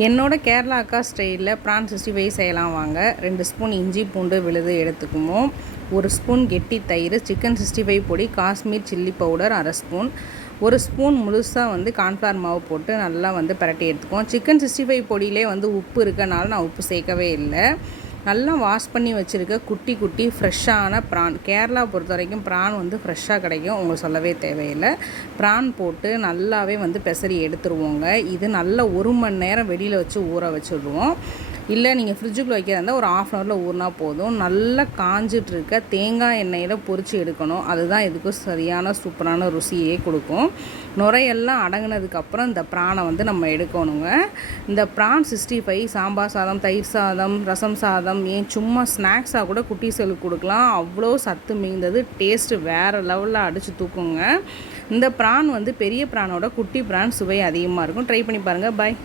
என்னோட கேரளா அக்கா ஸ்டைலில் ப்ரான் 65 செய்யலாம் வாங்க. 2 ஸ்பூன் இஞ்சி பூண்டு விழுது எடுத்துக்குவோம். 1 ஸ்பூன் கெட்டி தயிர், சிக்கன் 65 பொடி, Kashmir chilli powder 1/2 spoon, 1 spoon முழுசாக கார்ன்ஃப்ளவர் மாவு போட்டு நல்லா பிரட்டி எடுத்துக்குவோம். சிக்கன் 65 பொடியிலே உப்பு இருக்கனால நான் உப்பு சேர்க்கவே இல்லை. நல்லா வாஷ் பண்ணி வச்சுருக்க குட்டி குட்டி ஃப்ரெஷ்ஷான ப்ரான். கேரளா பொறுத்த வரைக்கும் ப்ரான் ஃப்ரெஷ்ஷாக கிடைக்கும், உங்களுக்கு சொல்லவே தேவையில்லை. ப்ரான் போட்டு நல்லாவே பெசரி எடுத்துருவோங்க. இது நல்லா 1 மணி நேரம் வெளியில் வச்சு ஊற வச்சுடுவோம். இல்லை நீங்கள் ஃப்ரிட்ஜுக்குள்ளே வைக்கிறதா இருந்தால் ஒரு 1/2 அன் ஹவரில் ஊறினா போதும். நல்லா காஞ்சிட்ருக்க தேங்காய் எண்ணெயில் பொரித்து எடுக்கணும். அதுதான் இதுக்கு சரியான சூப்பரான ருசியே கொடுக்கும். நுரையெல்லாம் அடங்கினதுக்கப்புறம் இந்த ப்ரானை நம்ம எடுக்கணுங்க. இந்த ப்ரான் 65 சாம்பார் சாதம், தயிர் சாதம், ரசம் சாதம், ஏன் சும்மா ஸ்நாக்ஸாக கூட குட்டீஸ்களுக்கு கொடுக்கலாம். அவ்வளோ சத்து மிகுந்தது. டேஸ்ட்டு வேறு லெவலில் அடித்து தூக்குங்க. இந்த ப்ரான் பெரிய ப்ரானோட குட்டி ப்ரான் சுவை அதிகமாக இருக்கும். ட்ரை பண்ணி பாருங்கள். பாய்.